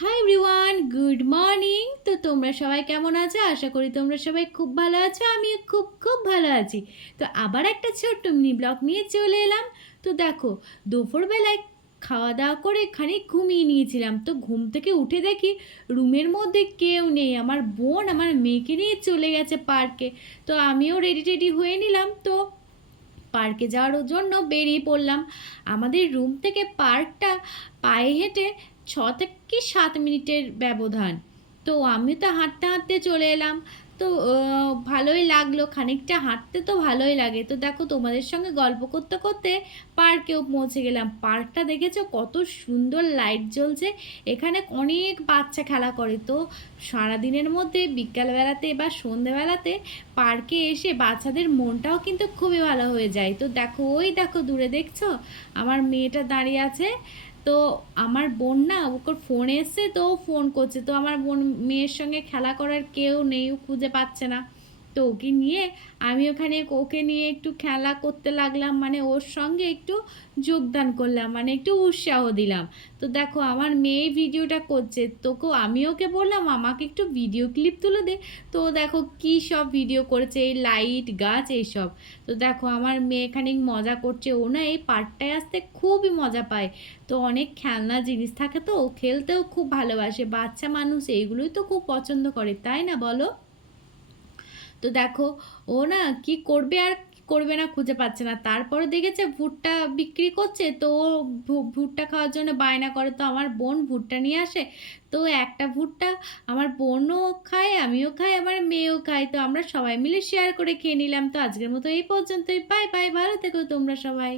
Hi everyone, good morning. তো তোমরা সবাই কেমন আছো? আশা করি তোমরা সবাই খুব ভালো আছো। আমিও খুব খুব ভালো আছি। তো আবার একটা ছোট্ট মিনি ব্লগ নিয়ে চলে এলাম। তো দেখো, দুপুরবেলায় খাওয়া দাওয়া করে খানিক ঘুমিয়ে নিয়েছিলাম। তো ঘুম থেকে উঠে দেখি রুমের মধ্যে কেউ নেই। আমার বোন আমার মেয়েকে নিয়ে চলে গেছে পার্কে। তো আমিও রেডি টেডি হয়ে নিলাম। তো পার্কে যাওয়ার জন্য বেরিয়ে পড়লাম। আমাদের রুম থেকে পার্কটা পায়ে হেঁটে 6 থেকে 7 মিনিটের ব্যবধান। তো আমি তো হাঁটতে হাঁটতে চলে এলাম। তো ভালোই লাগলো, খানিকটা হাঁটতে তো ভালোই লাগে। তো দেখো, তোমাদের সঙ্গে গল্প করতে করতে পার্কেও পৌঁছে গেলাম। পার্কটা দেখেছো কত সুন্দর লাইট জ্বলছে। এখানে অনেক বাচ্চা খেলা করে। তো সারাদিনের মধ্যে বিকালবেলাতে বা সন্ধেবেলাতে পার্কে এসে বাচ্চাদের মনটাও কিন্তু খুবই ভালো হয়ে যায়। তো দেখো, ওই দেখো দূরে দেখছো আমার মেয়েটা দাঁড়িয়ে আছে। তো আমার বোন না, ওকে ফোন এসছে, তো ও ফোন করছে। তো আমার বোন মেয়ের সঙ্গে খেলা করার কেউ নেই, ও খুঁজে পাচ্ছে না। তো ওকে নিয়ে আমি ওকে নিয়ে একটু খেলা করতে লাগলাম, মানে ওর সঙ্গে একটু যোগদান করলাম, মানে একটু উৎসাহ দিলাম। তো দেখো, আমার মেয়ে ভিডিওটা করছে, তোকে আমি ওকে বললাম আমাকে একটু ভিডিও ক্লিপ তুলে দে। তো দেখো কি সব ভিডিও করেছে, এই লাইট গাছ এইসব। তো দেখো আমার মেয়ে খানিক মজা করছে। ও না এই পার্কটায় আসতে খুবই মজা পায়। তো অনেক খেলনা জিনিস থাকে, তো ও খেলতেও খুব ভালোবাসে। বাচ্চা মানুষ এইগুলোই তো খুব পছন্দ করে, তাই না বলো? তো দেখো, ও না কি করবে আর কি করবে না খুঁজে পাচ্ছে না। তারপরে দেখেছে ভুট্টা বিক্রি করছে, তো ও ভুট্টা খাওয়ার জন্য বায়না করে। তো আমার বোন ভুট্টা নিয়ে আসে। তো একটা ভুট্টা আমার বোনও খায়, আমিও খাই, আমার মেয়েও খায়। তো আমরা সবাই মিলে শেয়ার করে খেয়ে নিলাম। তো আজকের মতো এই পর্যন্তই। বাই বাই, ভালো থেকো তোমরা সবাই।